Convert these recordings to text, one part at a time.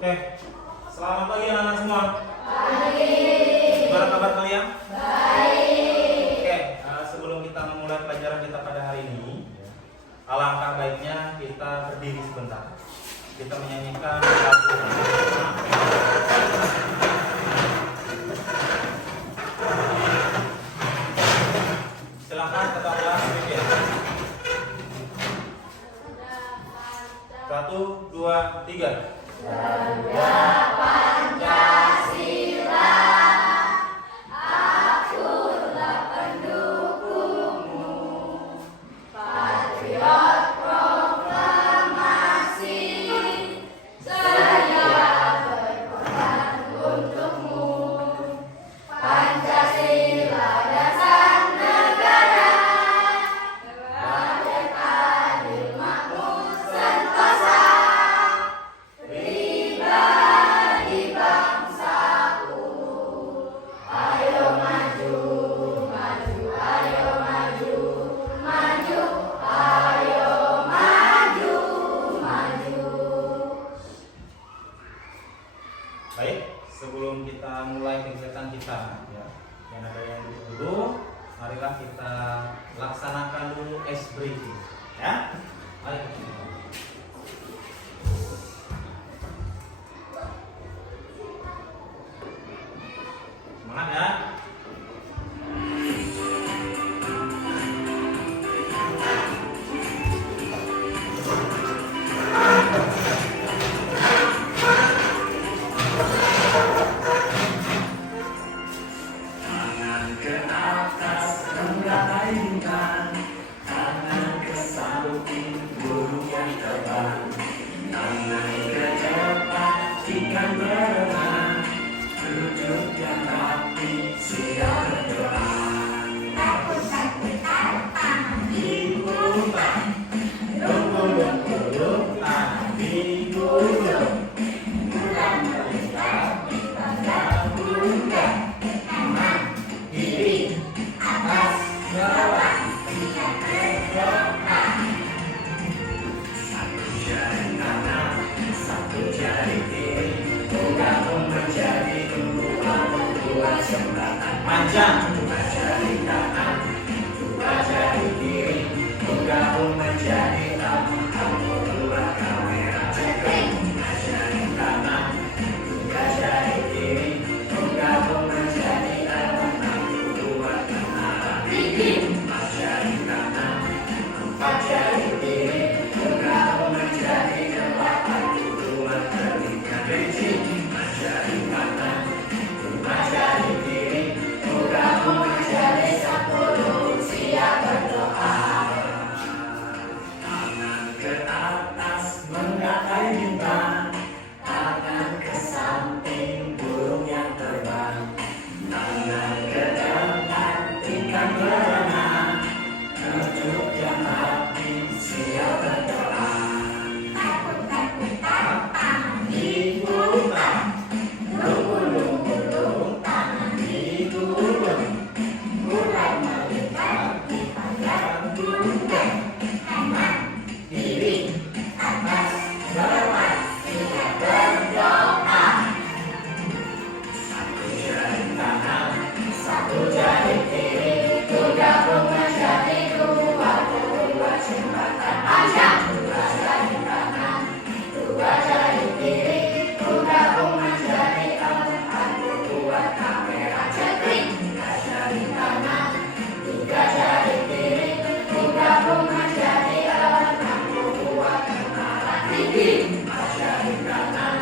Oke, selamat pagi anak-anak semua. Pagi. Gimana kabar kalian? Baik. Oke, sebelum kita memulai pelajaran kita pada hari ini, alangkah baiknya kita berdiri sebentar. Kita menyanyikan lagu. Silakan ketua kelas bikin. 1, 2, 3. Garuda Pancasila, akurlah pendukungmu. Patriot proklamasi, saya berkorban untukmu. Pancasila dasar negara, merdeka adil makmur sentosa. Pribadi bangsaku, ayo maju, maju, ayo maju, maju, ayo maju, maju. Baik, sebelum kita mulai kegiatan kita, ya, yang ada yang dulu, marilah kita laksanakan dulu ice breaking, ya. Mari kita. Semangat ya. Tangan ke atas, menggapai bintang. Tangan ke samping, burung yang terbang. Tangan ke depan, ikan berenang. Duduk yang rapi, siap berdoa. Takut tangan digulung, gulung-gulung tangan digulung. Bulan melingkar di tanda bunda. Kanan, kiri, atas, bawah, siap berdoa. Satu jari kanan, satu jari kiri, menggabung menjadi dua jembatan. Panjang. Dua jari kanan, dua jari kiri, menggabung menjadi dua kamera cekring. Dua jari kanan, dua jari kiri, menggabung menjadi dua kamera tinggi. Empat jari kanan, empat jari kiri, menggabung menjadi 82 telinga biji. Lima jari kanan, lima jari kiri, menggabung menjadi 10. Siap berdoa. Tangan ke atas, menggapai bintang. Tangan ke samping, burung yang terbang. Tangan ke depan, ikan berenang. Duduk yang rapi, siap berdoa. Takut tangan digulung, gulung-gulung tangan digulung. Bulan melingkar di panggilan bunda. Kanan, kiri, atas, bawah, siap berdoa. Satu jari kanan, satu jari kiri, bergabung menjadi dua jembatan panjang. Dua jari kanan, dua jari kiri, bergabung menjadi 42 kamera cekring. Tiga jari kanan, tiga jari kiri, bergabung menjadi 62 menara tinggi. Empat jari kanan,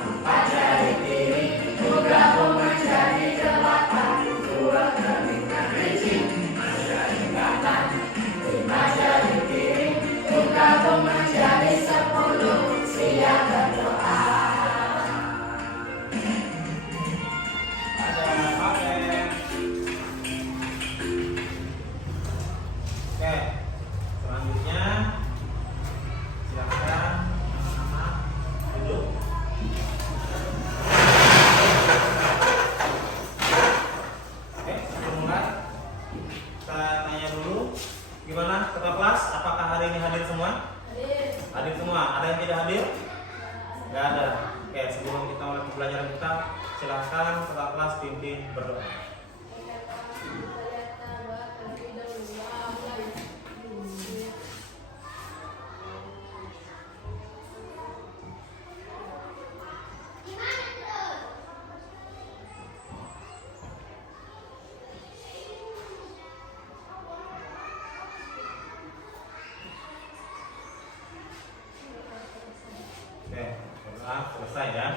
empat jari kiri, bergabung menjadi 82 telinga biji. Lima jari kanan, lima jari kiri, bergabung menjadi 10. Siap berdoa. Ada pakai. Oke, selanjutnya silakan anak-anak duduk. Oke, sebelum mulai kita tanya dulu, gimana ketua kelas? Apakah hari ini hadir semua? Hadir semua. Ada yang tidak hadir? Nggak ada. Oke, sebelum kita mulai pembelajaran kita, silakan kakak kelas pimpin berdoa. Oke, berdoa selesai ya.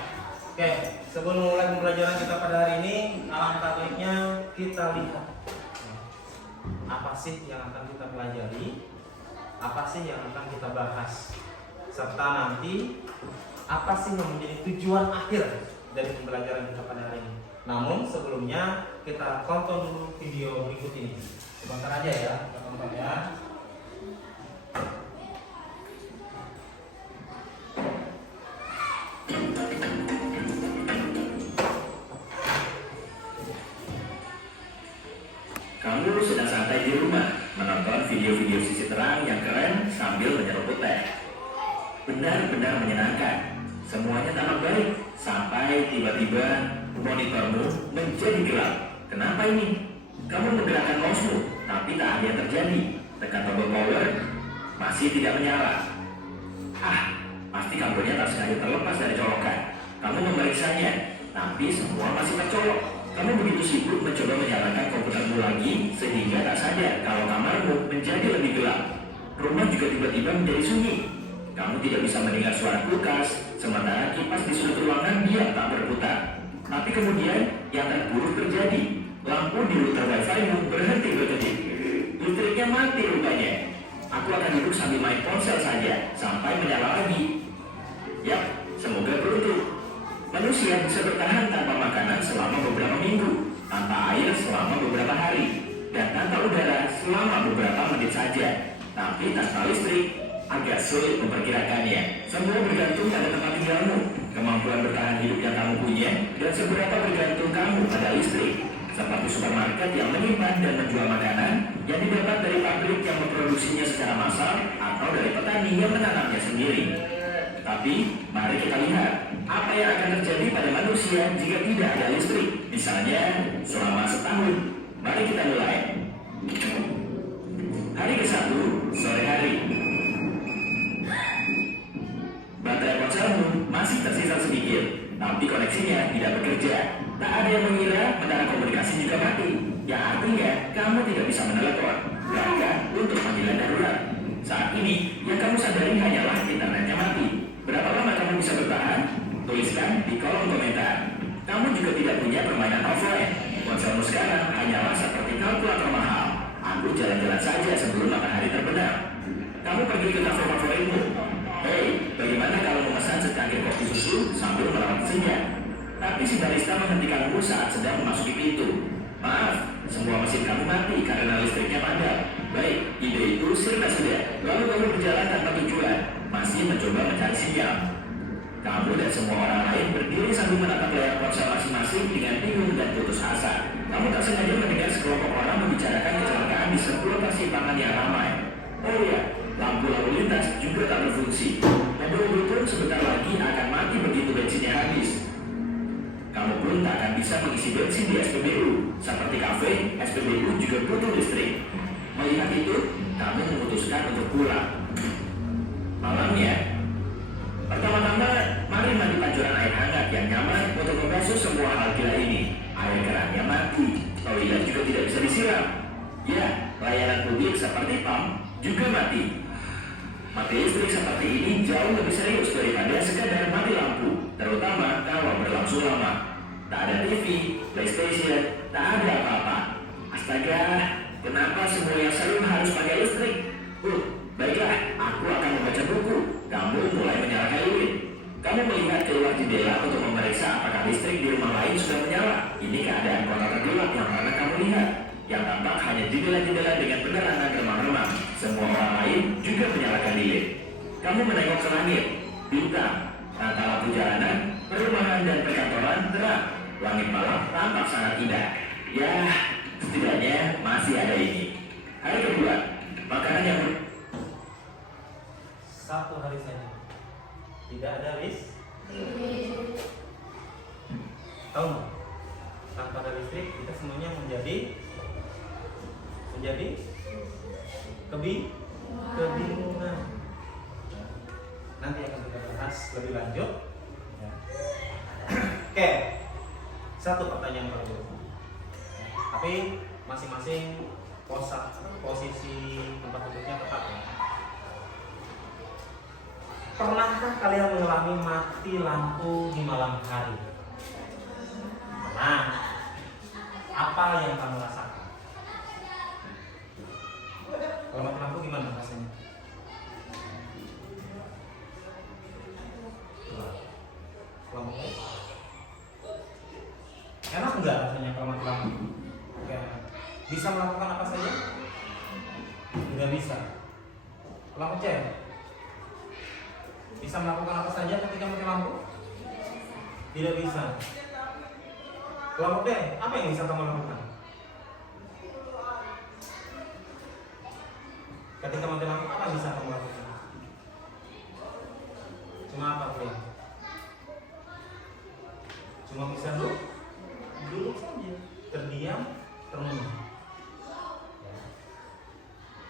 Oke, sebelum mulai pembelajaran kita pada hari ini, alangkah baiknya kita lihat apa sih yang akan kita pelajari, apa sih yang akan kita bahas, serta nanti apa sih yang menjadi tujuan akhir dari pembelajaran kita pada hari ini. Namun sebelumnya kita tonton dulu video berikut ini. Sebentar aja ya, kita tonton ya. Kamu sedang santai di rumah, menonton video-video sisi terang yang keren sambil menyeruput teh. Benar-benar menyenangkan. Semuanya tampak baik, sampai tiba-tiba monitormu menjadi gelap. Kenapa ini? Kamu menggerakkan mouse-mu, tapi tak ada yang terjadi. Tekan tombol power, masih tidak menyala. Pasti kabelnya tak sengaja terlepas dari colokan. Kamu memeriksanya, tapi semua masih tercolok. Kamu begitu sibuk mencoba menyalakan komputermu lagi sehingga tak sadar kalau kamarmu menjadi lebih gelap. Rumah juga tiba-tiba menjadi sunyi. Kamu tidak bisa mendengar suara kulkas, sementara kipas di sudut ruangan diam tak berputar. Tapi kemudian yang terburuk terjadi. Lampu di router wifi-mu berhenti berkedip. Listriknya mati rupanya. Aku akan duduk sambil main ponsel saja sampai menyala lagi. Yap, semoga beruntung. Manusia bisa bertahan tanpa makanan selama beberapa minggu, tanpa air selama beberapa hari, dan tanpa udara selama beberapa menit saja. Tapi tanpa listrik, agak sulit memperkirakannya. Semua bergantung pada tempat tinggalmu, kemampuan bertahan hidup yang kamu punya, dan seberapa bergantung kamu pada listrik. Seperti supermarket yang menyimpan dan menjual makanan yang didapat dari pabrik yang memproduksinya secara massal atau dari petani yang menanamnya sendiri. Tapi, mari kita lihat apa yang akan terjadi pada manusia jika tidak ada listrik. Misalnya, selama setahun. Mari kita mulai. Hari ke-1, sore hari. Baterai ponselmu masih tersisa sedikit, tapi koneksinya tidak bekerja. Tak ada yang mengira menara komunikasi juga mati. Yang artinya, kamu tidak bisa menelepon, bahkan untuk panggilan darurat. Saat ini, yang kamu sadari hanyalah internetnya mati. Berapa lama kamu bisa bertahan? Tuliskan di kolom komentar. Kamu juga tidak punya permainan offline. Ponselmu sekarang hanyalah seperti kalkulator mahal. Aku jalan-jalan saja sebelum matahari terbenam. Kamu pergi ke kafe favoritmu. Hei, bagaimana kalau memesan secangkir kopi susu sambil melawat senja? Tapi si barista menghentikanmu saat sedang memasuki pintu. Maaf, semua mesin kamu mati karena listriknya padam. Baik, ide itu sirna sudah. Lalu kamu berjalan tanpa tujuan, masih mencoba mencari sinyal. Kamu dan semua orang lain berdiri sambil menatap layar ponsel masing-masing dengan bingung dan putus asa. Kamu tak sengaja mendengar sekelompok orang membicarakan kecelakaan di sebuah persimpangan yang ramai. Oh iya, lampu lalu lintas juga tak berfungsi. Mobil pun sebentar lagi akan mati begitu bensinnya habis. Kamu pun tak akan bisa mengisi bensin di SPBU. Seperti kafe, SPBU juga butuh listrik. Melihat itu, kamu memutuskan untuk pulang. Malamnya, pertama-tama, mari mandi pancuran air hangat yang nyaman untuk membasuh semua hal gila ini. Air kerannya mati, toilet juga tidak bisa disiram. Ya, layanan publik seperti PAM juga mati. Mati listrik seperti ini jauh lebih serius daripada sekadar mati lampu, terutama kalau berlangsung lama. Tak ada TV, PlayStation, tak ada apa-apa. Astaga, kenapa semua yang seru harus pakai listrik? Baiklah, aku akan membaca buku. Kamu mulai menyalakan lilin. Kamu melihat keluar jendela untuk memeriksa apakah listrik di rumah lain sudah menyala. Ini keadaan kota tergelap yang pernah kamu lihat. Yang tampak hanya jendela-jendela dengan penerangan remang-remang. Semua orang lain juga menyalakan lilin. Kamu menengok ke langit, bintang, tata lampu jalanan, perumahan dan perkantoran terang. Langit malam tampak sangat indah. Ya, setidaknya masih ada ini. Hari kedua, makanan yang Satu hari saja. Tidak ada listrik. Tahu nggak? Tanpa ada listrik kita semuanya menjadi kebingungan. Nanti akan kita bahas lebih lanjut. Ya. Oke, satu pertanyaan baru. Tapi masing-masing posisi tempat duduknya tetap ya. Pernahkah kalian mengalami mati lampu di malam hari? Nah, apa yang kamu rasakan? Kalau mati lampu gimana rasanya? Lampu. Enak enggak rasanya kalau mati lampu? Oke. Bisa melakukan apa saja? Tidak bisa. Lampu cek. Bisa melakukan apa saja ketika mati lampu? Tidak bisa. Lampu deh, apa yang bisa kamu lakukan? Ketika mati lampu, apa yang bisa kamu lakukan? Cuma apa tuh? Cuma bisa duduk saja, terdiam, termenung.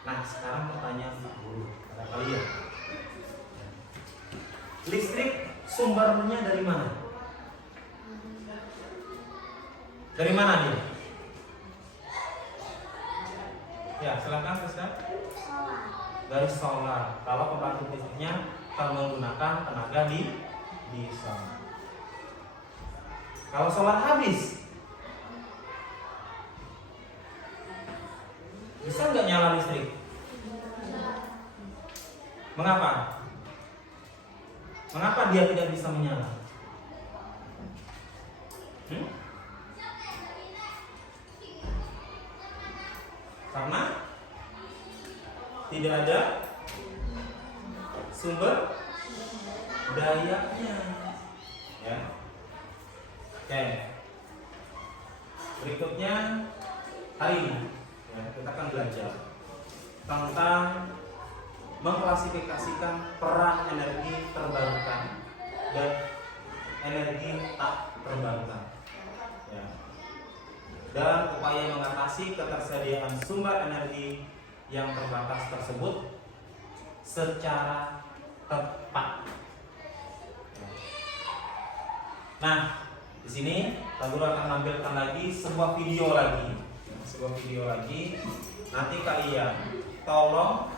Nah, sekarang pertanyaan Pak Guru pada kalian. Listrik sumbernya dari mana? Dari mana dia? Ya, silakan Ustaz. Dari solar. Kalau pembangkit listriknya menggunakan tenaga di solar. Kalau solar habis, bisa nggak nyala listrik? Mengapa? Mengapa dia tidak bisa menyala? Karena tidak ada sumber dayanya. Ya. Oke. Berikutnya hari ini ya, kita akan belajar tentang mengklasifikasikan peran energi terbarukan dan energi tak terbarukan. Ya. Dan upaya mengatasi ketersediaan sumber energi yang terbatas tersebut secara tepat. Nah, di sini Pak Guru akan menampilkan lagi sebuah video lagi. Nanti kalian tolong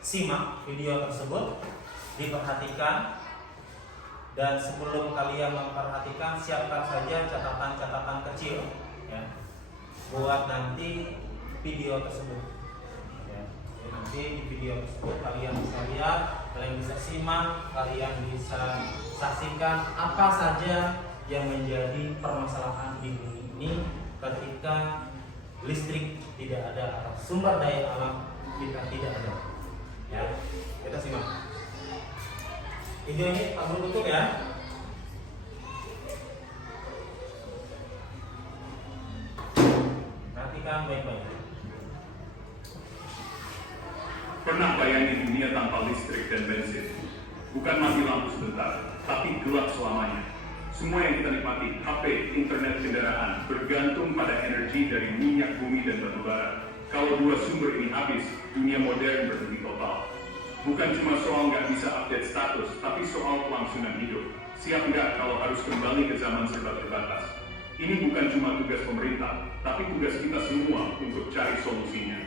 simak video tersebut, diperhatikan. Dan sebelum kalian memperhatikan, siapkan saja catatan-catatan kecil ya, buat nanti video tersebut ya. Jadi nanti di video tersebut kalian bisa lihat, kalian bisa simak, kalian bisa saksikan apa saja yang menjadi permasalahan di bumi ini ketika listrik tidak ada atau sumber daya alam kita tidak ada ya. Kita simak video ini. Pak Guru tutup ya. Perhatikan baik-baik. Pernah bayangin dunia tanpa listrik dan bensin? Bukan mati lampu sebentar, tapi gelap selamanya. Semua yang kita nikmati, HP, internet, kendaraan, bergantung pada energi dari minyak bumi dan batu bara. Kalau dua sumber ini habis, dunia modern berhenti total. Bukan cuma soal nggak bisa update status, tapi soal kelangsungan hidup. Siap nggak kalau harus kembali ke zaman serba terbatas? Ini bukan cuma tugas pemerintah, tapi tugas kita semua untuk cari solusinya.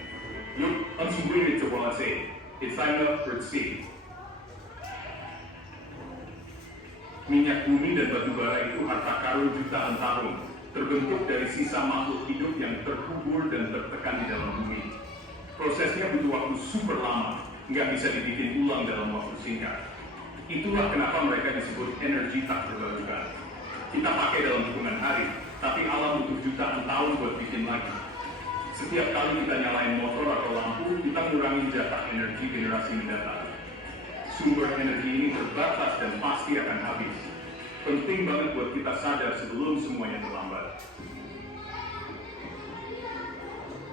Yuk, langsung bring it to what I say. It's time to speak. Minyak bumi dan batu bara itu harta karun jutaan tahun, terbentuk dari sisa makhluk hidup yang terkubur dan tertekan di dalam bumi. Prosesnya butuh waktu super lama, nggak bisa dibikin ulang dalam waktu singkat. Itulah kenapa mereka disebut energi tak terbarukan. Kita pakai dalam hitungan hari, tapi alam butuh jutaan tahun buat bikin lagi. Setiap kali kita nyalain motor atau lampu, kita ngurangi jatah energi generasi mendatang. Sumber energi ini terbatas dan pasti akan habis. Penting banget buat kita sadar sebelum semuanya terlambat.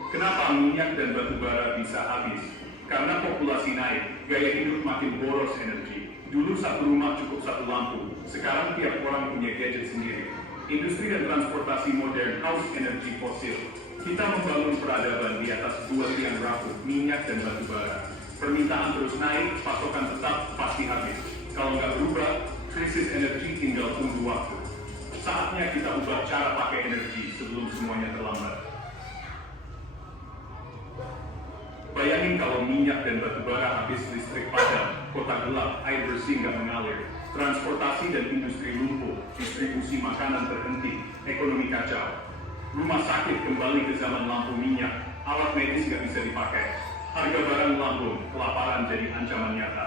Kenapa minyak dan batu bara bisa habis? Karena populasi naik, gaya hidup makin boros energi. Dulu satu rumah cukup satu lampu, sekarang tiap orang punya gadget sendiri. Industri dan transportasi modern haus energi fosil. Kita membangun peradaban di atas dua tiang rapuh, minyak dan batu bara. Permintaan terus naik, pasokan tetap pasti habis. Kalau nggak berubah, krisis energi tinggal tunggu waktu. Saatnya kita ubah cara pakai energi sebelum semuanya terlambat. Bayangin kalau minyak dan batu bara habis, listrik padam, kota gelap, air bersih nggak mengalir, transportasi dan industri lumpuh, distribusi makanan terhenti, ekonomi kacau. Rumah sakit kembali ke zaman lampu minyak, alat medis nggak bisa dipakai, harga barang melambung, kelaparan jadi ancaman nyata.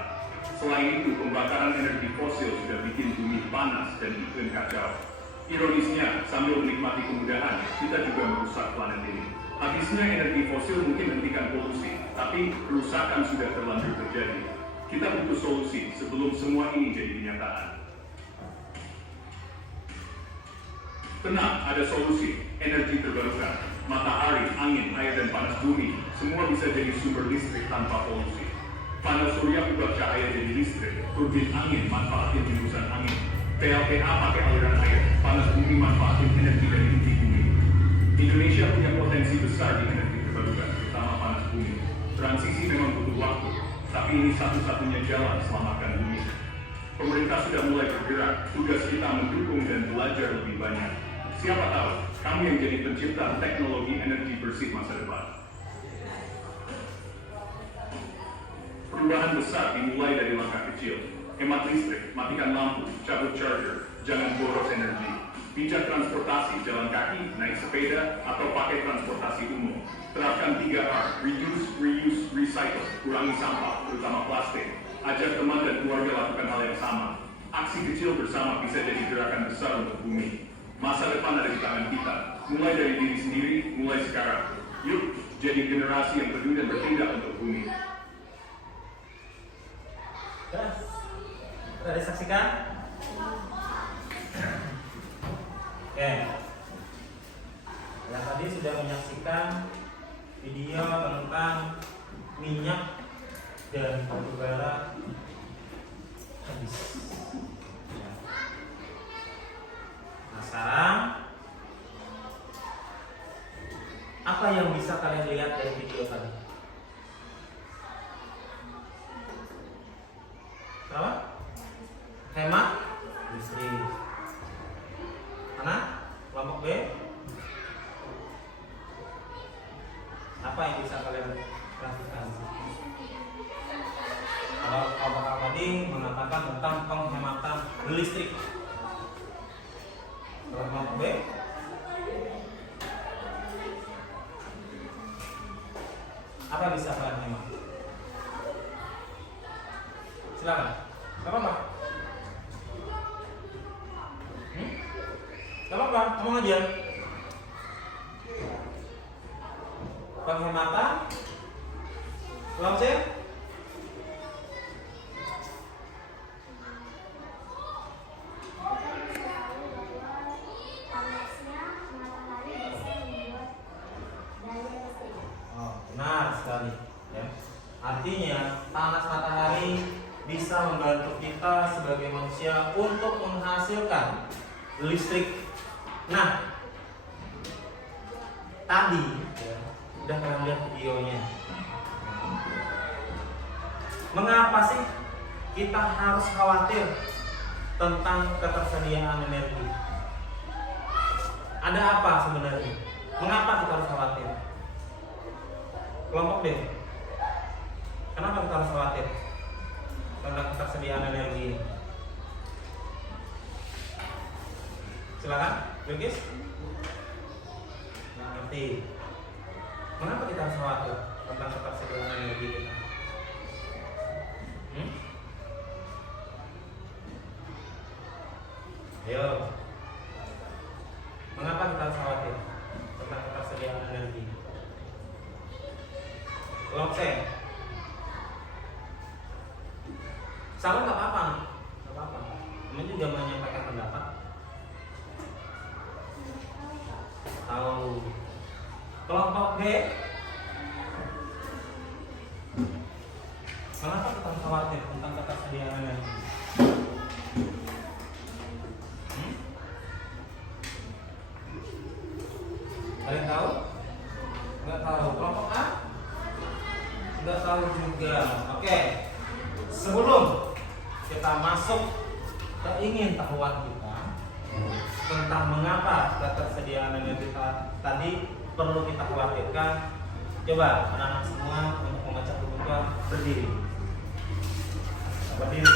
Selain itu, pembakaran energi fosil sudah bikin bumi panas dan iklim kacau. Ironisnya, sambil menikmati kemudahan, kita juga merusak planet ini. Habisnya energi fosil mungkin hentikan polusi, tapi kerusakan sudah terlanjur terjadi. Kita butuh solusi sebelum semua ini jadi kenyataan. Tenang, ada solusi. Energi terbarukan, matahari, angin, air, dan panas bumi, semua bisa jadi sumber listrik tanpa polusi. Panel surya ubah cahaya jadi listrik, turbin angin manfaatin hembusan angin, PLTA pakai aliran air, panas bumi manfaatin energi dari inti bumi. Indonesia punya potensi besar di energi terbarukan, terutama panas bumi. Transisi memang butuh waktu, tapi ini satu-satunya jalan selamatkan bumi. Pemerintah sudah mulai bergerak, tugas kita mendukung dan belajar lebih banyak. Siapa tahu, kamu yang jadi pencipta teknologi energi bersih masa depan. Perubahan besar dimulai dari langkah kecil. Hemat listrik, matikan lampu, cabut charger, jangan boros energi. Bijak transportasi, jalan kaki, naik sepeda, atau pakai transportasi umum. Terapkan 3R, reduce, reuse, recycle, kurangi sampah, terutama plastik. Ajak teman dan keluarga lakukan hal yang sama. Aksi kecil bersama bisa jadi gerakan besar untuk bumi. Masa depan ada di tangan kita. Mulai dari diri sendiri, mulai sekarang. Yuk, jadi generasi yang peduli dan bertindak untuk bumi. Sudah disaksikan? Oke. Yang tadi sudah menyaksikan video tentang minyak dan batu bara habis. Nah, sekarang apa yang bisa kalian lihat dari video tadi? Kenapa? Hemat listrik. Mana? Kelompok B. Apa yang bisa kalian perhatikan? Kalau kelompok A tadi mengatakan tentang penghematan listrik. Kalau kelompok B, apa yang bisa kalian hemat? Silakan. Gak apa-apa. Gak apa-apa, ngomong aja. Penghematan kelompok C. Benar sekali ya. Artinya panas matahari bisa membantu kita sebagai manusia untuk menghasilkan listrik. Nah, tadi ya, udah kalian lihat videonya. Mengapa sih kita harus khawatir tentang ketersediaan energi? Ada apa sebenarnya? Mengapa kita harus khawatir? Kelompok D, kenapa kita harus khawatir tentang ketersediaan energi? Silakan, Bilkis. Nah, ngerti. Mengapa kita harus khawatir tentang ketersediaan energi kita? Ayo. Mengapa kita harus khawatir tentang ketersediaan energi? Kelompok C. Salah nggak apa-apa, nggak apa-apa. Teman juga menyampaikan pendapat. Tahu. Kelompok B. Kenapa kita khawatir tentang ketersediaan energi? termasuk keingintahuan kita tentang mengapa ketersediaan energi tadi perlu kita khawatirkan. Coba anak-anak semua untuk membaca kebutuhan berdiri. Berdiri.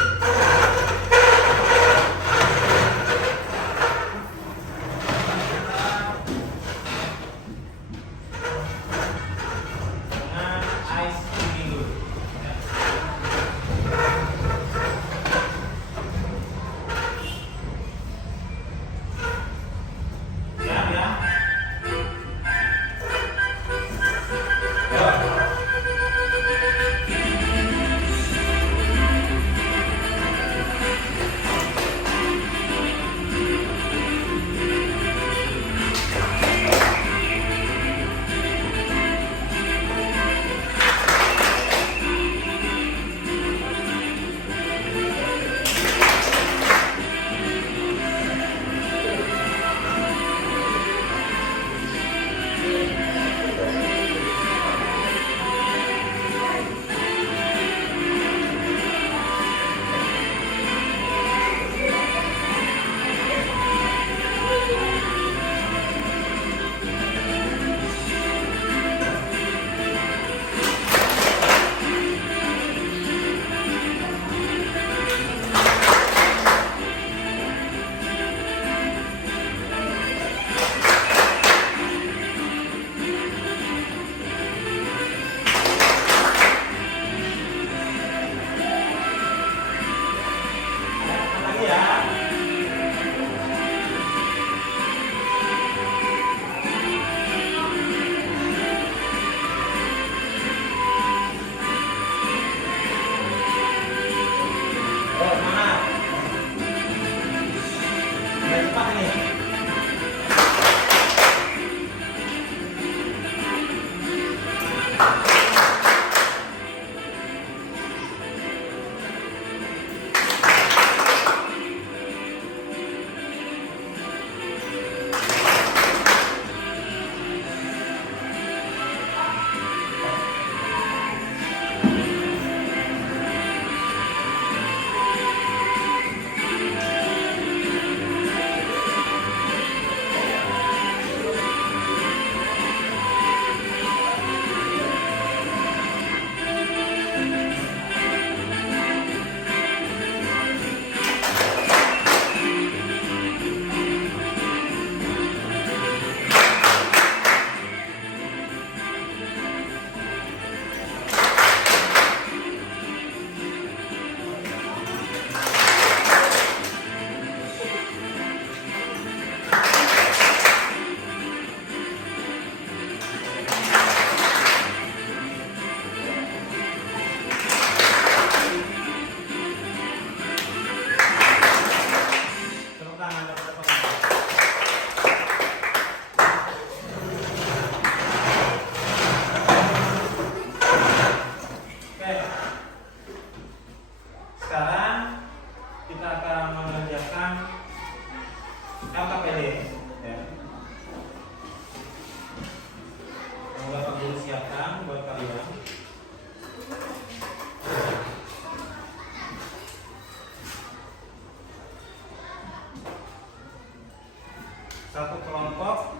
Satu kelompok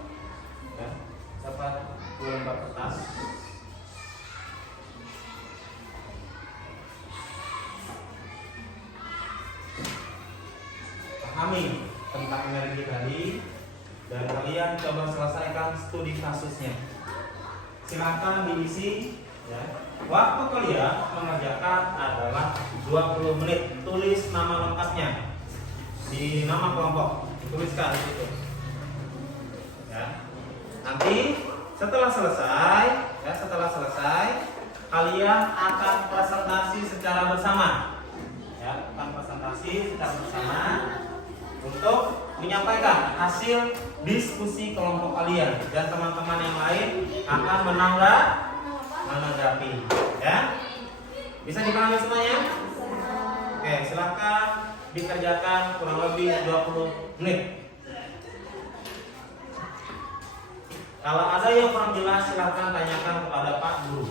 ya, dapat 2 lembar kertas. Pahami tentang energi tadi dan kalian coba selesaikan studi kasusnya. Silakan diisi ya. Waktu kalian mengerjakan adalah 20 menit. Tulis nama lengkapnya di nama kelompok, tuliskan di situ. Ya. Nanti setelah selesai kalian akan presentasi secara bersama. Ya, akan presentasi secara bersama untuk menyampaikan hasil diskusi kelompok kalian dan teman-teman yang lain akan menanggapi. Ya, bisa dipahami semuanya? Oke, silakan dikerjakan kurang lebih 20 menit. Kalau ada yang kurang jelas silakan tanyakan kepada Pak Guru.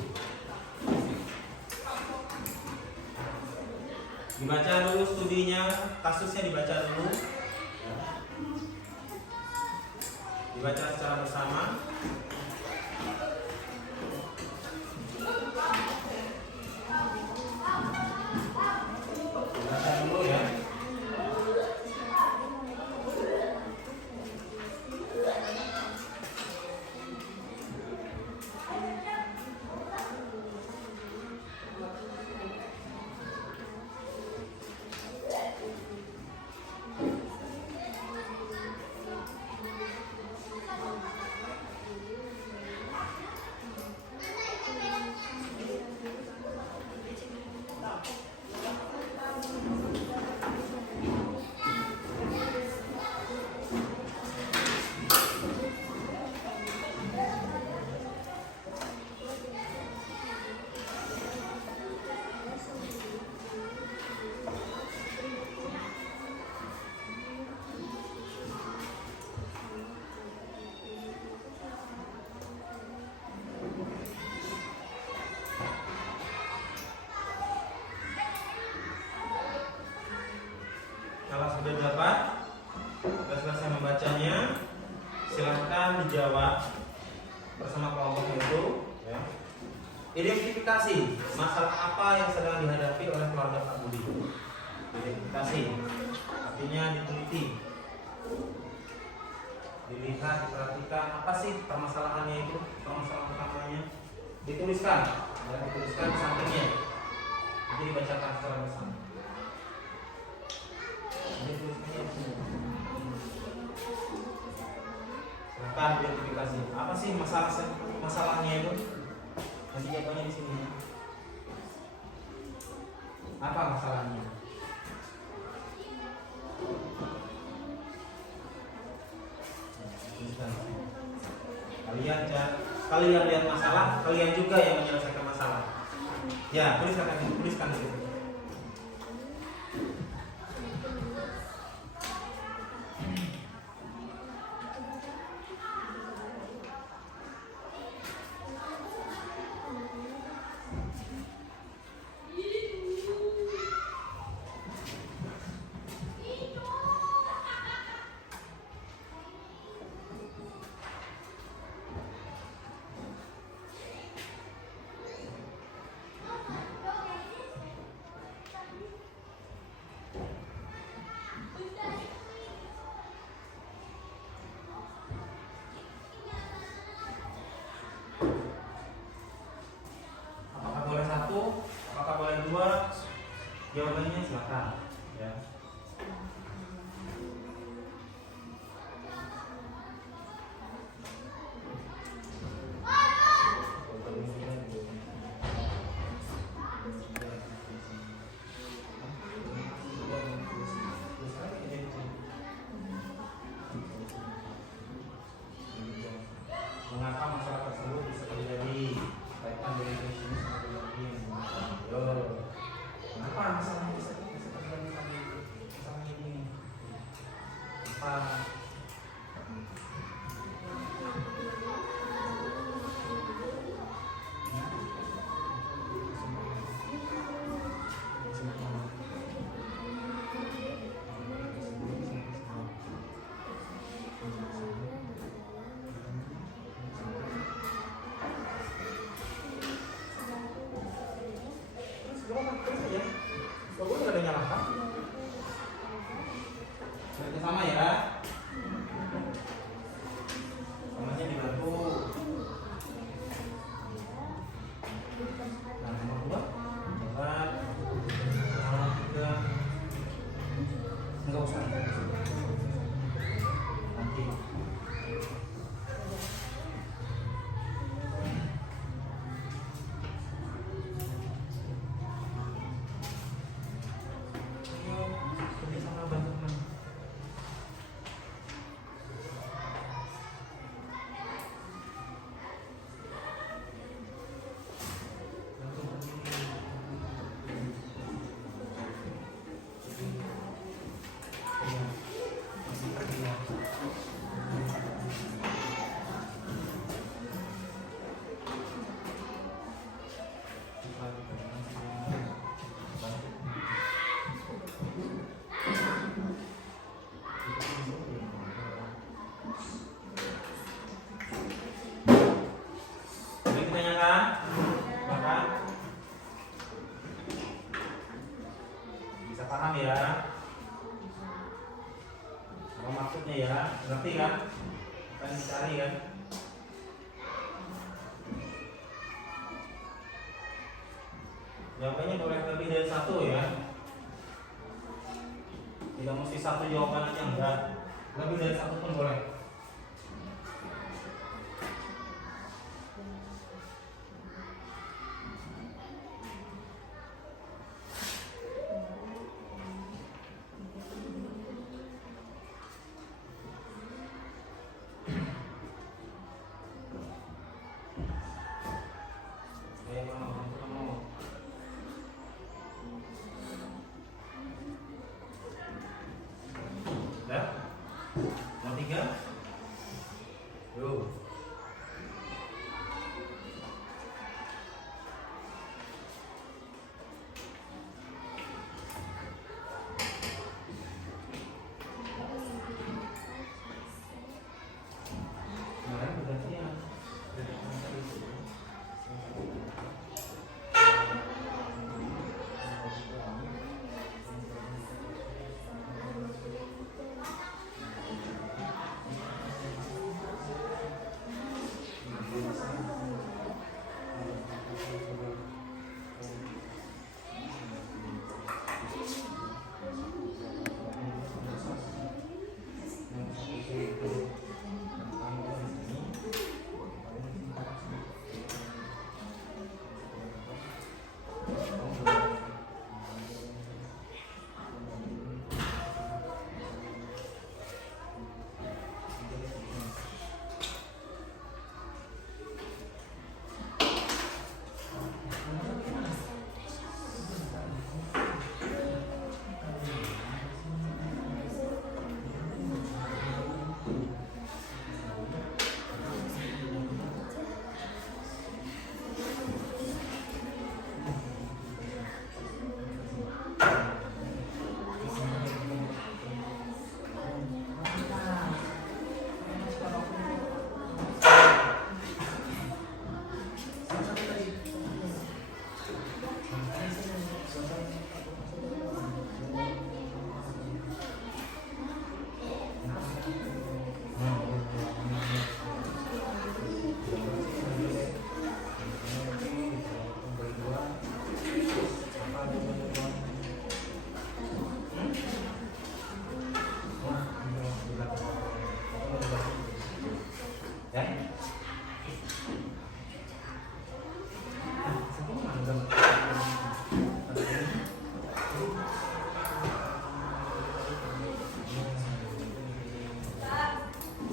Dibaca dulu studinya, kasusnya dibaca dulu. Ya. Dibaca secara bersama. Dibaca dulu ya. Kalau sudah dapat, sudah selesai membacanya, silahkan dijawab bersama kelompok itu. Ya. Identifikasi masalah apa yang sedang dihadapi oleh keluarga Pak Budi. Identifikasi, artinya diteliti, dilihat, diperhatikan apa sih permasalahannya itu, permasalahan utamanya, dituliskan, dan dituliskan di sampingnya, jadi dibacakan secara bersama. Silakan identifikasi. Apa sih masalahnya itu? Nanti jawabannya di sini. Apa masalahnya? Kalian lihat masalah, kalian juga yang menyelesaikan masalah. Ya, tuliskan di situ. Apakah boleh dua? Jawabannya silakan. Ya. Mengapa masalah tersebut bisa terjadi? Kaitan dari sini sampai lagi. Kenapa masalah bisa terjadi sampai ini? Apa? Pokoknya ada nyalakan. Sama ya. Samanya dibantu. Nah, nomor 2 buat nomor 3 enggak usah. Nanti Ngerti kan? Akan dicari kan? Jawabannya boleh lebih dari satu ya. Tidak mesti satu jawaban aja, enggak. Lebih dari satu pun boleh. Mau tiga? Yuk. Kemarin udah siang.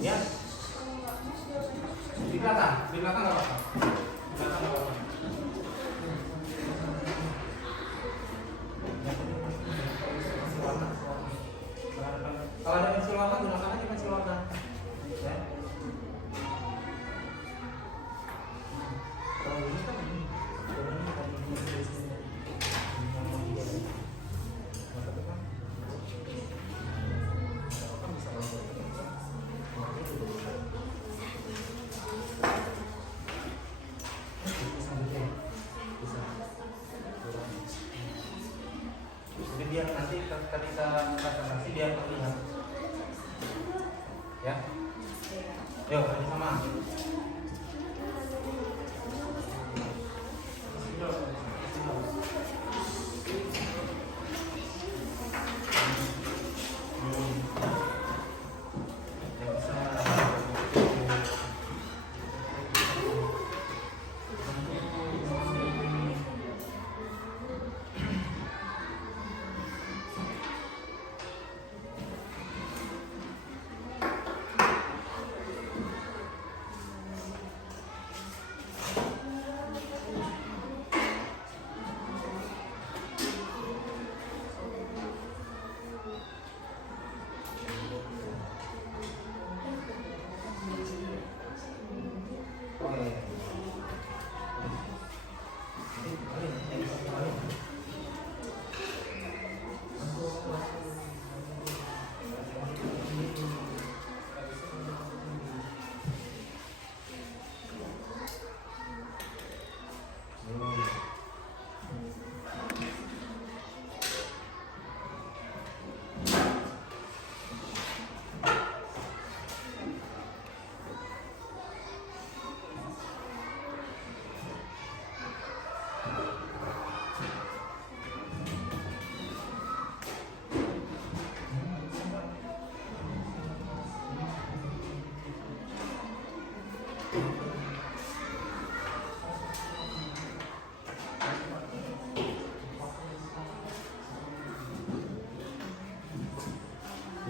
Ya. Di belakang nggak apa-apa. Di belakang nggak apa-apa. Kalau ada pensil warna, gunakan aja pensil warna. Ya. Kalau ini kan ini. Jadi biar nanti ketika presentasi biar terlihat.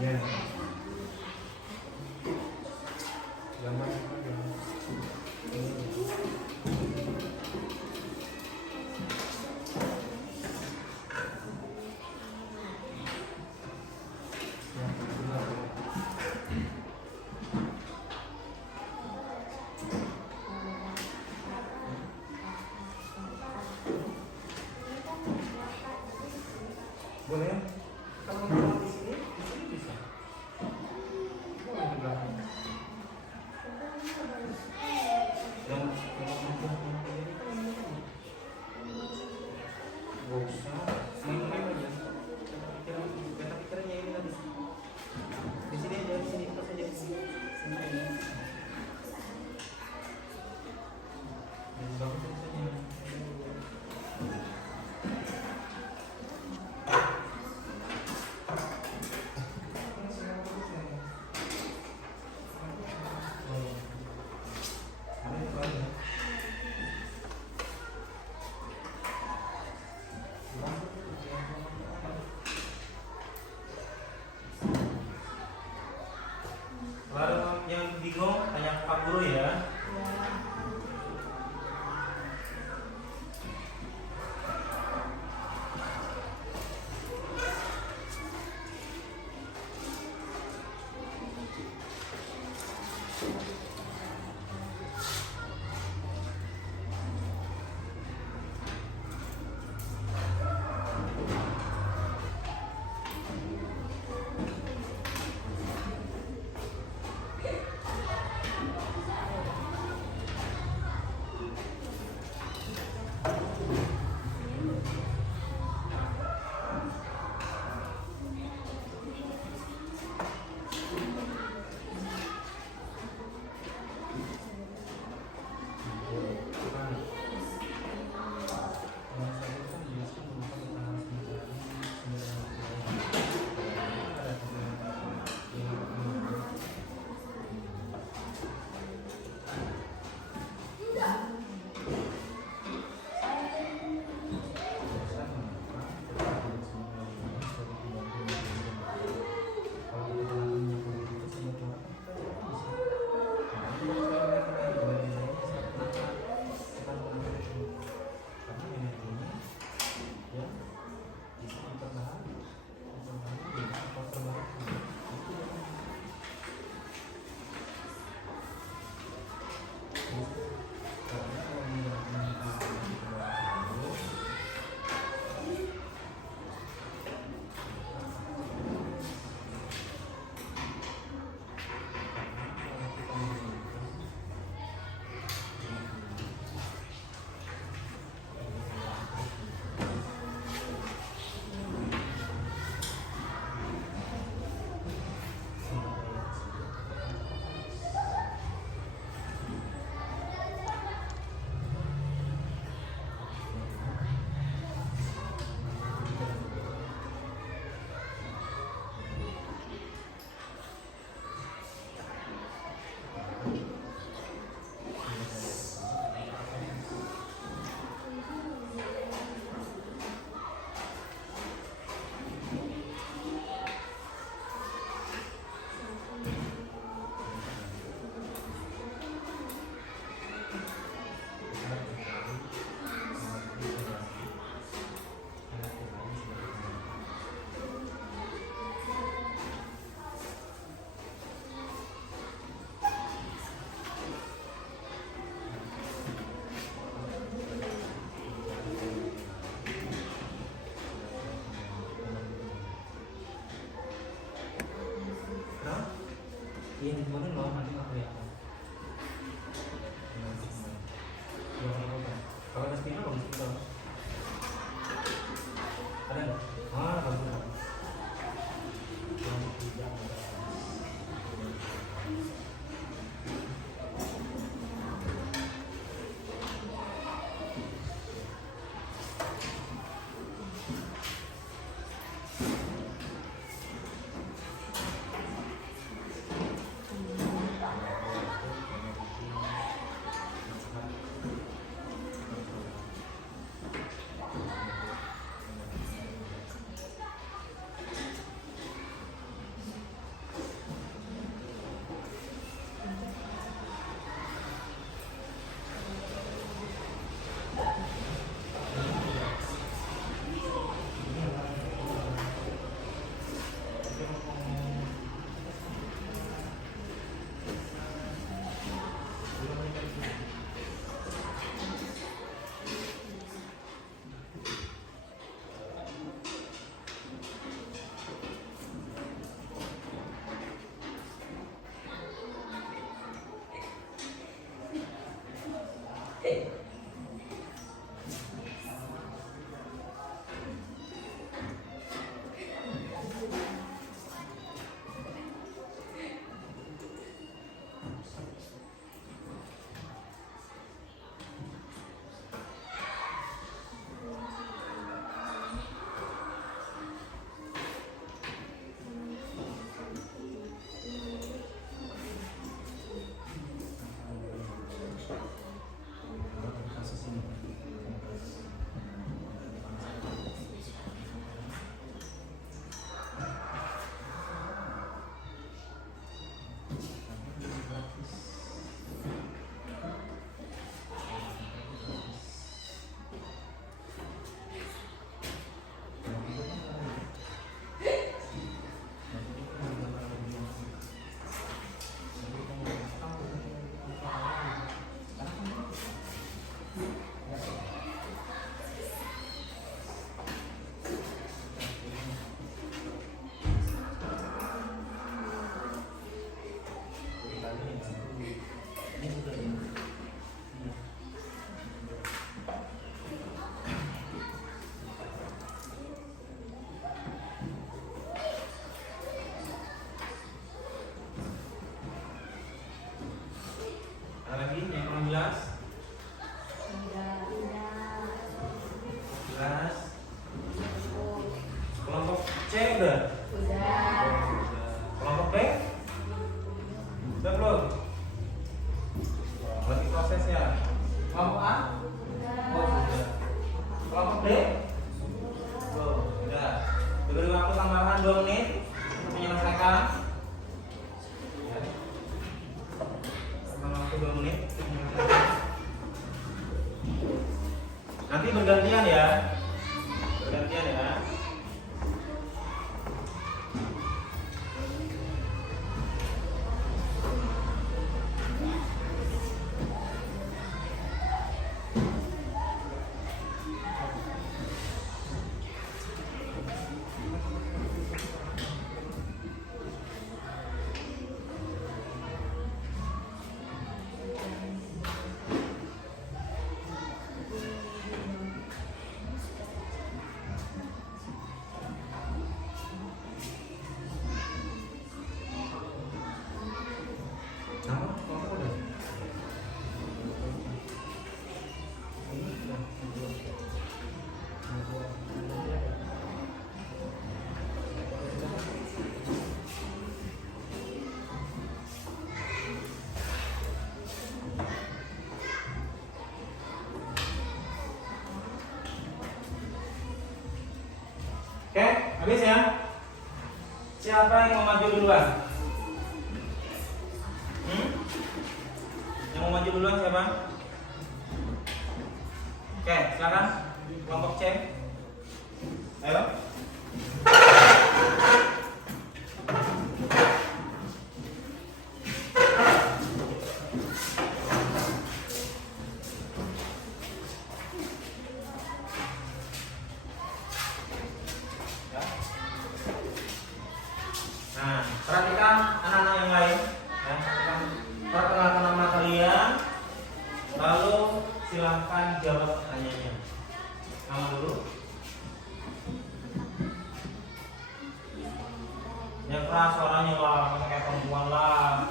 Ya. Gambar apa ya? Boleh? Kalau mau di sini bisa. Boleh di belakang. Yang ini kan ini kan. Gak usah. Main-main aja. Pikirannya ini kan di sini. Di sini aja, di sini pas aja di sini. Sini aja. Jadi bagus tulisannya. Kalau yang bingung tanya Pak Guru ya. Iya di mana loh nanti nggak kelihatan. Kalau ada spinner bagus kita. Ada nggak? Ah bagus. Yang tidak ada. Habis ya? Siapa yang mau maju duluan? Yang mau maju duluan siapa? Oke, silakan kelompok C. Ayo. Nah, perhatikan anak-anak yang lain. Ya, perkenalkan nama kalian, lalu silahkan jawab pertanyaannya. Nama dulu. Yang keras suaranya lah, kayak perempuan lah.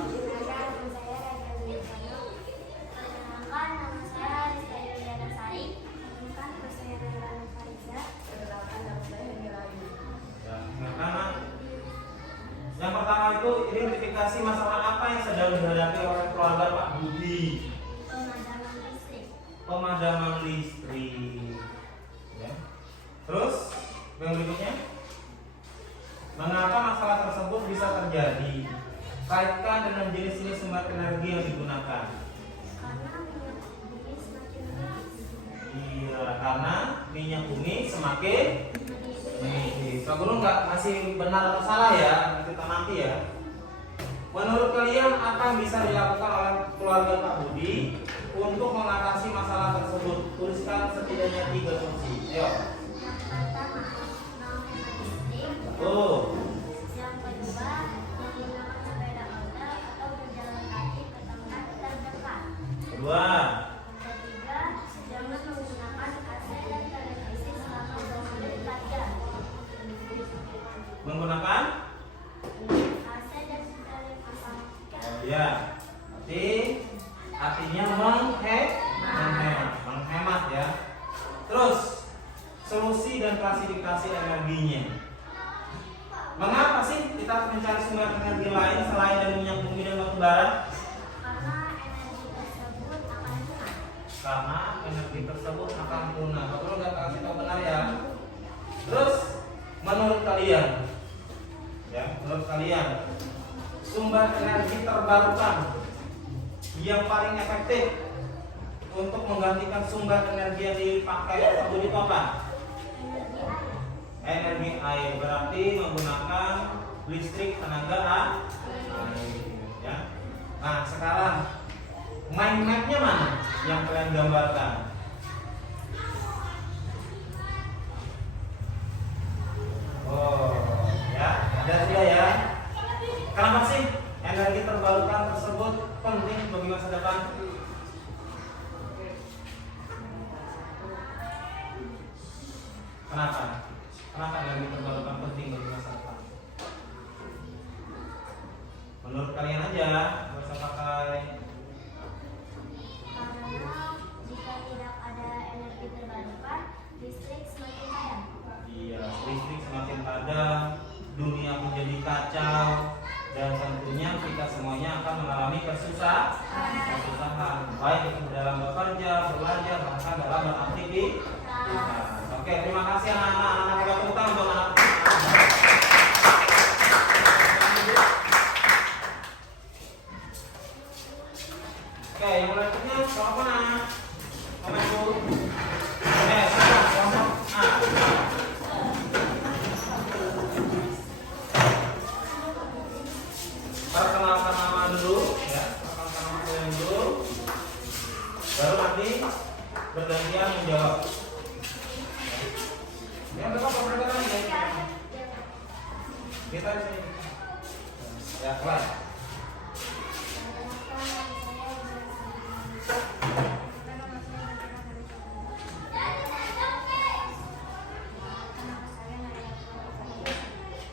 Yang pertama itu identifikasi masalah apa yang sedang dihadapi oleh keluarga Pak Budi. Pemadaman listrik. Ya. Terus yang berikutnya, mengapa masalah tersebut bisa terjadi? Kaitkan dengan jenis-jenis sumber energi yang digunakan. Iya, karena minyak bumi semakin menipis. So, guru nggak masih benar atau salah ya, kita nanti ya. Menurut kalian apa yang bisa dilakukan oleh keluarga Pak Budi untuk mengatasi masalah tersebut? Tuliskan setidaknya 3 opsi. Ayo. Oh. Yang kedua, menggunakan sepeda motor atau berjalan kaki ke tempat terdekat. Kedua. Yang ketiga, jangan menggunakan AC dan televisi selama 24 jam. Menggunakan? AC dan televisi. Ya. Berarti artinya menghemat ya. Terus solusi dan klasifikasi energinya. Mengapa sih kita harus mencari sumber energi lain selain dari minyak bumi dan batu bara? Karena energi tersebut akan punah. Betul nggak, kasih tahu benar ya? Terus menurut kalian, ya menurut kalian sumber energi terbarukan yang paling efektif untuk menggantikan sumber energi yang dipakai tersebut itu apa? Energi air, berarti menggunakan listrik tenaga air ya. Nah sekarang mind map-nya mana yang kalian gambarkan? Oh ya, ada sudah ya. Kenapa sih energi terbarukan tersebut penting bagi masa depan? Kenapa? Kenapa energi terbarukan penting bagi masa depan? Menurut kalian aja, nggak usah pakai. Karena jika tidak ada energi terbarukan, listrik semakin padam. Iya, listrik semakin padam, dunia menjadi kacau, dan tentunya kita semuanya akan mengalami kesusahan. Baik itu dalam bekerja, belajar, bahkan dalam beraktivitas. Oke, terima kasih anak-anak. Anak-anak kita tepuk tangan untuk anak. Oke, yang berikutnya kelompok mana? Kelompok itu. Oke, sekarang kelompok A. Perkenalkan nama dulu, ya. Perkenalkan nama kalian dulu. Baru nanti bergantian menjawab. Yang berapa perkenalkan ya? Kita di sini. Ya, mulai.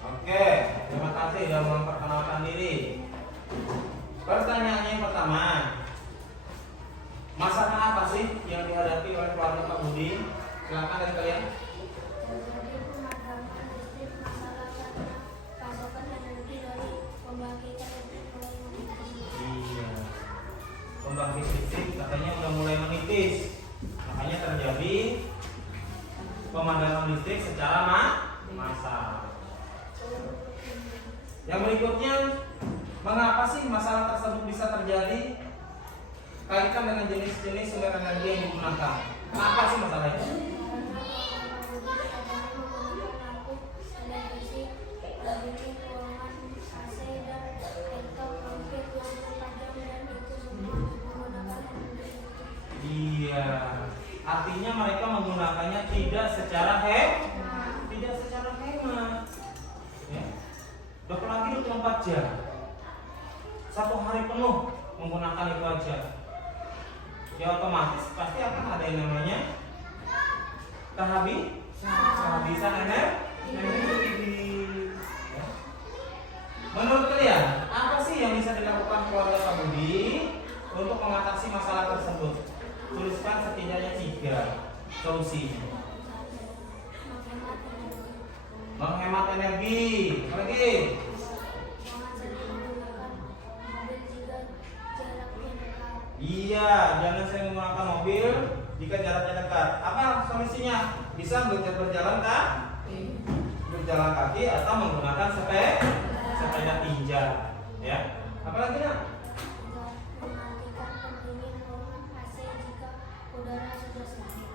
Oke, terima kasih sudah memperkenalkan diri. Pertanyaannya yang pertama, masalah apa sih yang dihadapi oleh keluarga Pak Budi? Silakan dari kalian. Terjadi pemadaman listrik masalah karena pasokan energi dari pembangkit listrik mulai menipis. Iya. Pembangkit listrik katanya udah mulai menipis, makanya terjadi pemadaman listrik secara massal. Berikutnya, mengapa sih masalah tersebut bisa terjadi? Kaitkan dengan jenis-jenis sumber energi yang digunakan. Kenapa sih masalah itu? Iya, artinya mereka menggunakannya tidak secara hemat. Ya. 24 jam, 1 hari penuh menggunakan itu aja. Ya otomatis pasti akan ada yang namanya kehabisan energi. Ya. Menurut kalian, apa sih yang bisa dilakukan keluarga Pak Budi untuk mengatasi masalah tersebut? Tuliskan setidaknya 3 solusinya. Menghemat energi. Apa lagi? Iya, jangan sering menggunakan mobil jika jaraknya dekat. Apa solusinya? Bisa berjalan kaki atau menggunakan sepeda tinja. Ya. Apa lagi nak?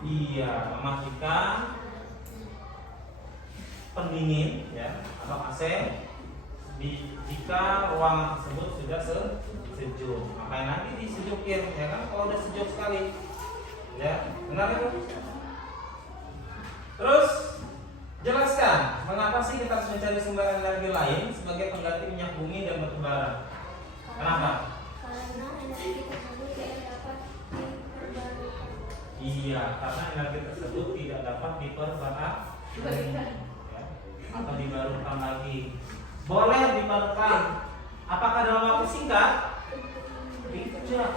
Iya, mematikan pendingin ya atau AC jika ruangan tersebut sudah sejuk. Ngapain lagi disejukin ya kan kalau udah sejuk sekali. Ya, benar itu? Terus jelaskan mengapa sih kita harus mencari sumber energi lain sebagai pengganti minyak bumi dan batu bara? Kenapa? Karena energi tersebut tidak dapat diperbarukan. Iya, karena energi tersebut tidak dapat diperbarukan atau dibarukan lagi. Boleh dibarukan. Apakah dalam waktu singkat? Tidak.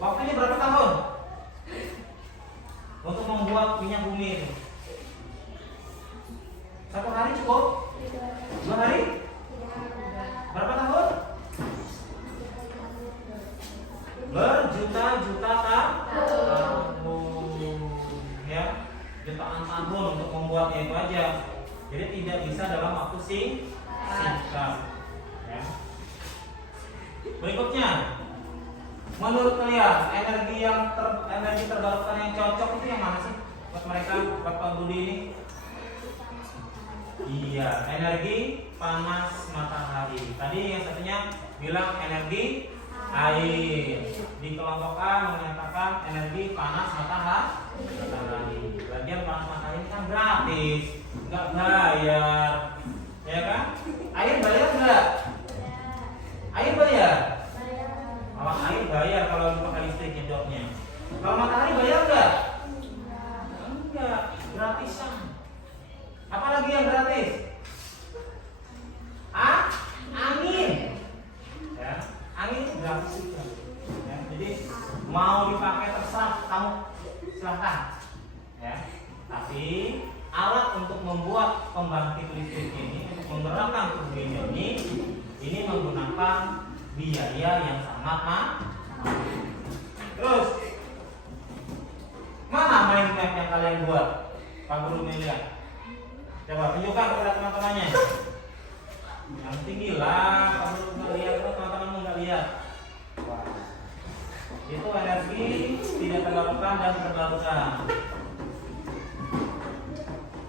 Waktunya berapa tahun untuk membuat minyak bumi itu? 1 hari cukup? 2 hari? Berapa tahun? Berjuta-juta tahun. Ya, jutaan tahun untuk membuatnya itu aja. Jadi tidak bisa dalam waktu singkat. Ya. Berikutnya, menurut kalian energi terbarukan yang cocok itu yang mana sih buat mereka, buat Pak Budi ini? Iya, energi panas matahari. Tadi yang satunya bilang energi air. Di kelompok A menyatakan energi panas matahari. Bagian panas matahari ini kan gratis, nggak bayar, ya kan? Air bayar nggak? Air bayar? Kalau air bayar kalau pakai listrik nyedotnya. Kalau matahari bayar nggak? Enggak, gratisan. Apalagi yang gratis? Angin. Ya, angin gratis juga. Ya, jadi mau dipakai terserah kamu, silahkan. Ya, tapi alat untuk membuat pembangkit listrik ini, untuk menggerakkan turbin ini menggunakan biaya yang sangat mahal. Terus, mana mind map yang kalian buat, Pak Guru Melia? Coba tunjukkan kepada teman-temannya. Yang tinggi lah, kamu nggak lihat, teman-temanmu nggak lihat. Wah. Itu energi tidak terbarukan dan terbarukan.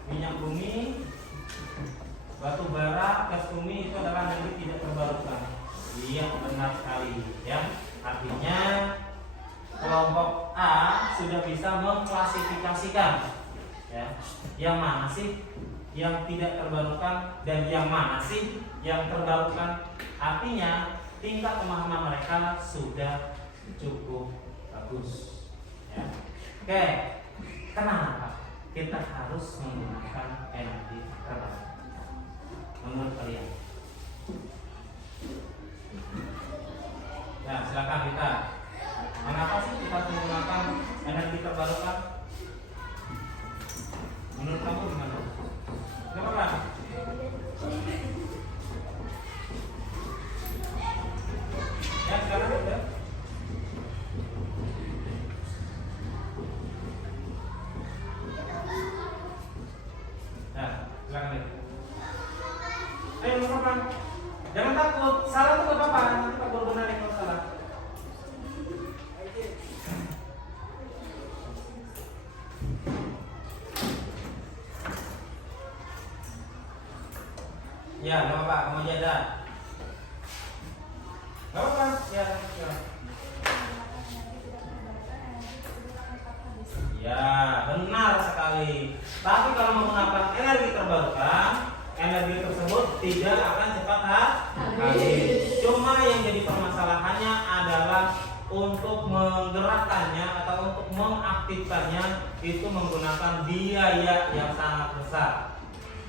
Minyak bumi, batu bara, gas bumi itu adalah energi tidak terbarukan. Iya, benar sekali. Ya, artinya kelompok A sudah bisa mengklasifikasikan. Ya, yang mana sih yang tidak terbarukan dan yang mana sih yang terbarukan? Artinya tingkat pemahaman mereka sudah cukup bagus. Ya. Oke, kenapa kita harus menggunakan energi terbarukan? Menurut kalian? Nah, silakan kita. Mengapa sih kita harus menggunakan energi terbarukan? Menurut kamu gimana? Kenapa? Ya, sekarang udah. Nah, silakan. Ayo, nomor salah tuh apa? Nanti Pak Guru benarin kalau salah. Ya, nggak apa-apa, kamu aja ada. Nggak apa-apa, ya. Ya, benar sekali. Tapi kalau menggunakan energi terbarukan, energi tersebut tidak akan cepat habis. Cuma yang jadi permasalahannya adalah untuk menggerakkannya atau untuk mengaktifkannya itu menggunakan biaya yang sangat besar.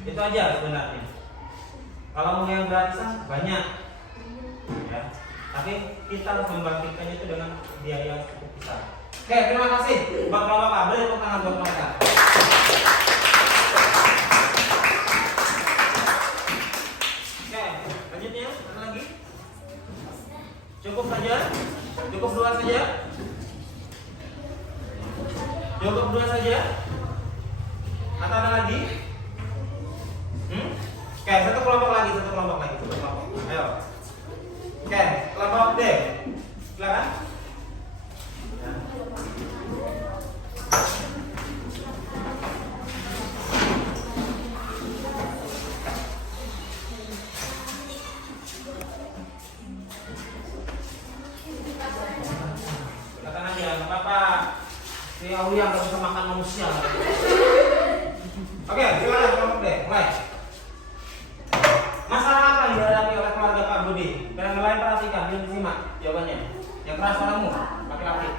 Itu aja sebenarnya. Kalau mau yang gratisan banyak, ya. Tapi kita harus membangkitkannya itu dengan biaya yang cukup besar. Oke, terima kasih bapak-bapak. Beri tepuk tangan buat mereka. Oke, lanjutnya ada lagi? Cukup saja? Cukup 2 saja? Cukup 2 saja? Atau ada lagi? Oke, satu kelompok lagi. Ayo. Oke, kelompok D. Silakan. Silakan aja, nggak apa-apa. Si Aulia nggak bisa makan manusia. Oke, silakan kelompok D. Mulai. Masalah apa yang dihadapi oleh keluarga Pak Budi? Dan yang lain perhatikan, biar disimak jawabannya. Yang keras suaramu, laki-laki.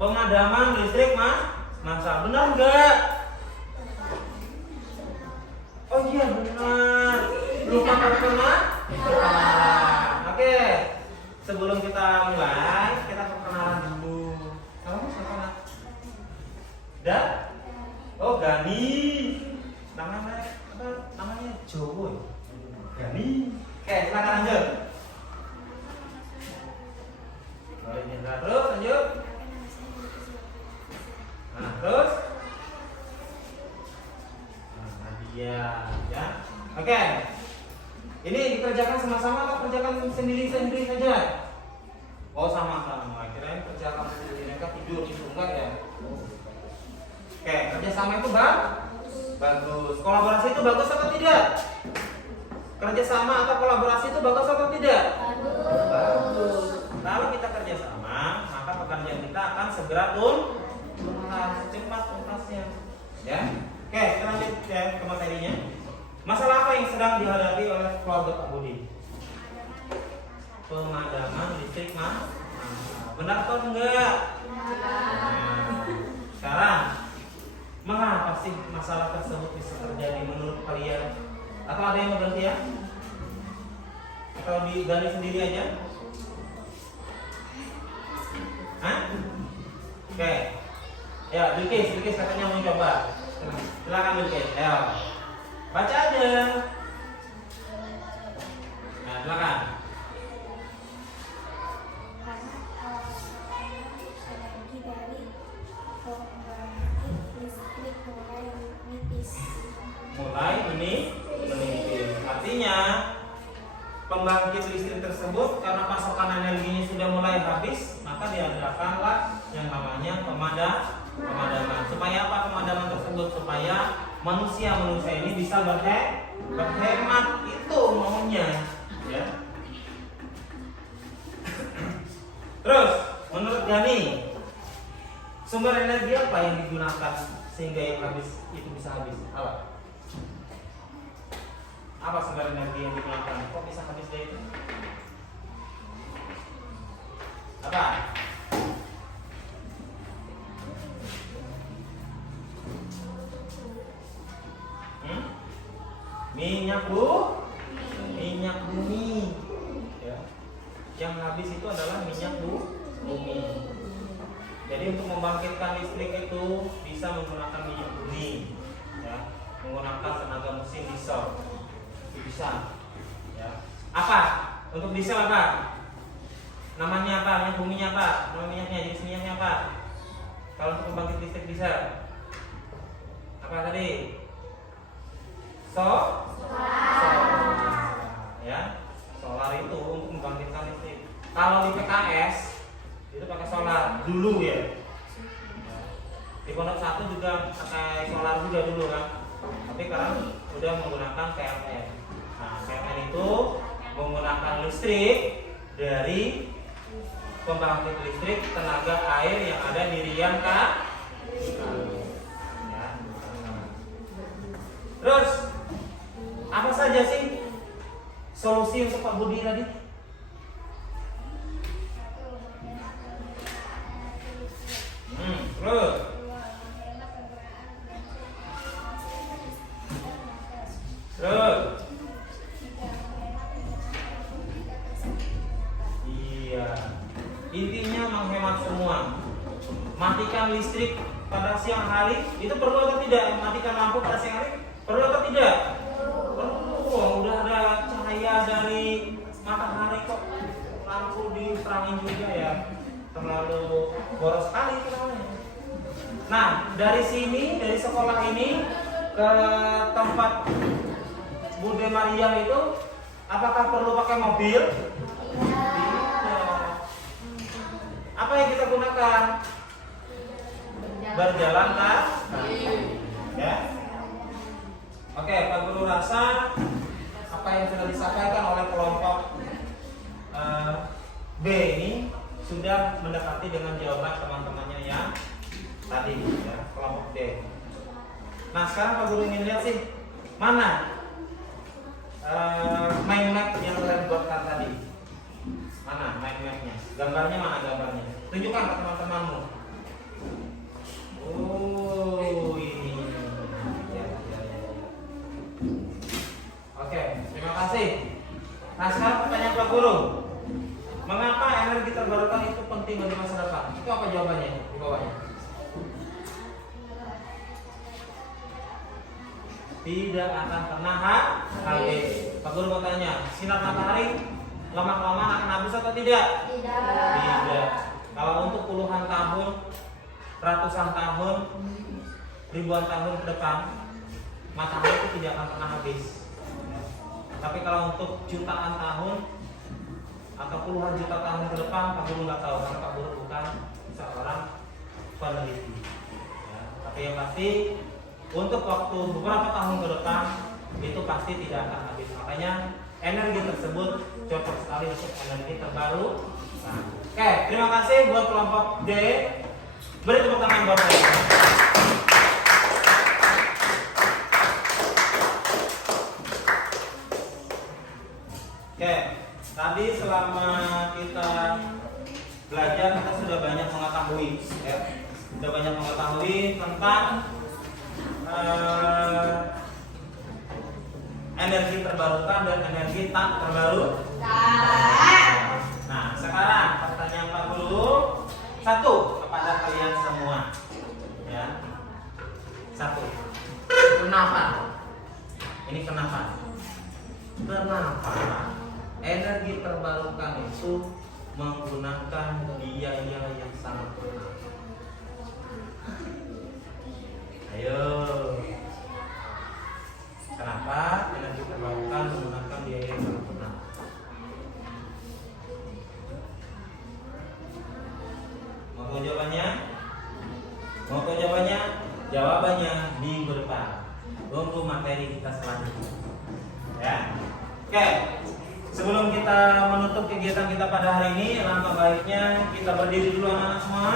Pemadaman listrik masa benar enggak? Oh iya benar. Lupa perkenalan. Oke. Sebelum kita mulai, kita perkenalan dulu. Kamu siapa? Dan? Oh Gani. Namanya Jowo. Gani. Oke, silakan lanjut. Terus lanjut. Nah, terus. Nah, Nadia, ya. Oke. Ini dikerjakan sama-sama atau kerjakan sendiri-sendiri saja? Oh, sama-sama. Kirain kerjakan sendiri, mereka tidur di enggak ya? Oke, kerjasama itu bagus. Kolaborasi itu bagus atau tidak? Kerjasama atau kolaborasi itu bagus atau tidak? Bagus. Kalau kita kerjasama, maka pekerjaan kita akan segera cepat tuntasnya. Ya. Oke, kita lanjut ya ke materinya. Masalah apa yang sedang dihadapi oleh keluarga Pak Budi? Pemadaman listrik benar atau enggak? Nah, sekarang mengapa sih masalah tersebut bisa terjadi menurut kalian? Atau ada yang mau ganti ya? Atau digali sendiri aja? Hah? Oke. Ya, Bilkis katanya mau coba. Silakan Bilkis. Ayo. Baca aja. Nah, silakan. Energi dari pembangkit listrik mulai menipis. Artinya pembangkit listrik tersebut karena pasokan energinya sudah mulai habis, maka diadakanlah yang namanya pemadaman. Supaya apa pemadaman tersebut? Supaya manusia ini bisa berhemat, itu maunya, ya. Terus menurut Gani, sumber energi apa yang digunakan sehingga yang habis itu bisa habis? Apa sumber energi yang digunakan? Kok bisa habis dari itu? Apa? Minyak bumi. Ya. Yang habis itu adalah minyak bumi. Jadi untuk membangkitkan listrik itu bisa menggunakan minyak bumi, ya. Menggunakan tenaga mesin diesel. Itu bisa. Ya. Apa? Untuk diesel apa? Namanya apa? Minyak buminya apa? Nama minyaknya, jenis minyaknya apa? Kalau untuk membangkit listrik diesel, apa tadi? ya. Solar itu untuk membangkitkan listrik. Kalau di PKS itu pakai solar dulu ya. Di Pondok 1 juga pakai solar juga dulu kan. Tapi sekarang udah menggunakan PLN. Nah, PLN itu menggunakan listrik dari pembangkit listrik tenaga air yang ada di Rian Kak. Ya. Terus apa saja sih solusi untuk Pak Budi tadi? Terus iya, intinya menghemat semua. Matikan listrik pada siang hari itu perlu atau tidak? Matikan lampu pada siang hari perlu atau tidak? Perlu. Udah ada cahaya dari matahari kok, lampu diterangin juga ya. Terlalu boros sekali namanya. Nah, dari sini, dari sekolah ini ke tempat Bude Maria itu, apakah perlu pakai mobil? Tidak. Apa yang kita gunakan? Berjalan kaki. Ya. Oke, Pak Guru rasa apa yang sudah disampaikan oleh kelompok B ini sudah mendekati dengan jawaban teman-temannya yang tadi ya, kelompok D. Nah, sekarang Pak Guru ingin lihat sih mana mind map yang kalian buatkan tadi. Mana mind mapnya? Gambarnya mana gambarnya? Tunjukkan ke teman-temanmu. Oh, ini. Ya. Oke, terima kasih. Nah, sekarang pertanyaan Pak Guru. Mengapa energi terbarukan itu penting bagi masa depan? Itu apa jawabannya di bawahnya? Tidak akan pernah habis. Pak Guru mau tanya, sinar matahari lama-kelamaan akan habis atau tidak? Tidak. Kalau untuk puluhan tahun, ratusan tahun, ribuan tahun ke depan, matahari itu tidak akan pernah habis. Tapi kalau untuk jutaan tahun atau puluhan juta tahun ke depan, Pak Guru nggak tahu karena Pak Guru bukan seorang peneliti. Ya, tapi yang pasti untuk waktu beberapa tahun ke depan itu pasti tidak akan habis. Makanya energi tersebut cocok sekali untuk energi terbaru. Nah, oke, terima kasih buat kelompok D. Beri tepuk tangan buat saya. Oke, tadi selama kita belajar kita sudah banyak mengetahui, ya, sudah banyak mengetahui tentang energi terbarukan dan energi tak terbarukan. Nah, sekarang pertanyaan Pak Guru satu kepada kalian semua, ya. Satu. Kenapa? Ini kenapa? Kenapa energi terbarukan itu menggunakan biaya yang sangat mahal? Ayo. Kenapa energi terbarukan menggunakan biaya yang sangat mahal? Mau tahu jawabannya? Mau tahu jawabannya? Jawabannya minggu depan. Tunggu materi kita selanjutnya. Ya. Oke. Sebelum kita menutup kegiatan kita pada hari ini, langkah baiknya kita berdiri dulu anak-anak semua.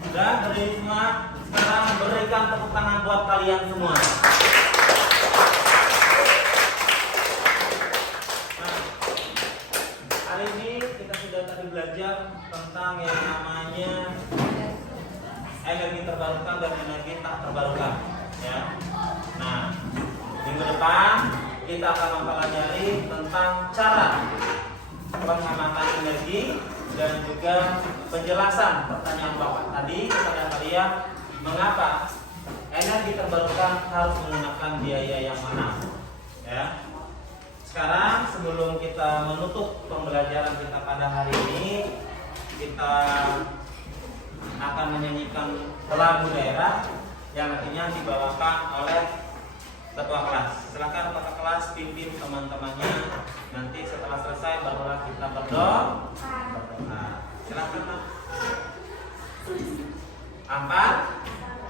Sudah berdiri semua. Sekarang berikan tepuk tangan buat kalian semua. Nah, hari ini kita sudah tadi belajar tentang yang namanya energi terbarukan dan energi tak terbarukan, ya. Nah, minggu depan kita akan mempelajari tentang cara penghematan energi dan juga penjelasan pertanyaan Bapak tadi kepada kalian, mengapa energi terbarukan harus menggunakan biaya yang mahal, ya. Sekarang sebelum kita menutup pembelajaran kita pada hari ini, kita akan menyanyikan lagu daerah yang nantinya dibawakan oleh ketua kelas. Silakan ketua kelas pimpin teman-temannya. Nanti setelah selesai barulah kita berdoa. Silakan Pak.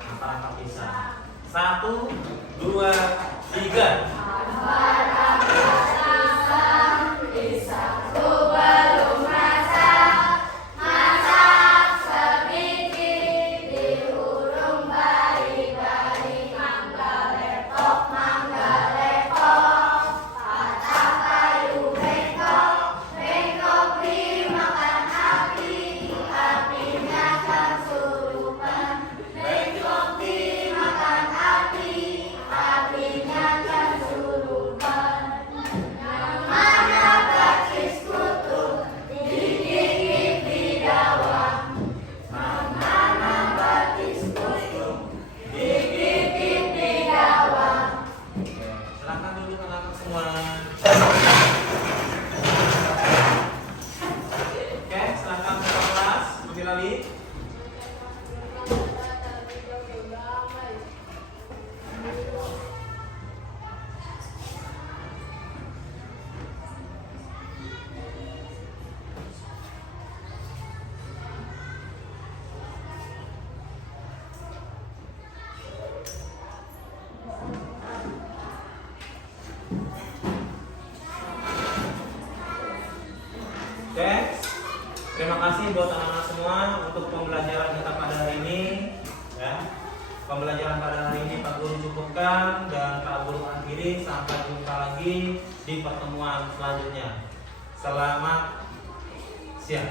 Empat bisa. 1, 2, 3. Oke, terima kasih buat anak-anak semua untuk pembelajaran kita pada hari ini. Ya, pembelajaran pada hari ini Pak Guru cukupkan dan Pak Guru akhiri. Sampai jumpa lagi di pertemuan selanjutnya. Selamat siang.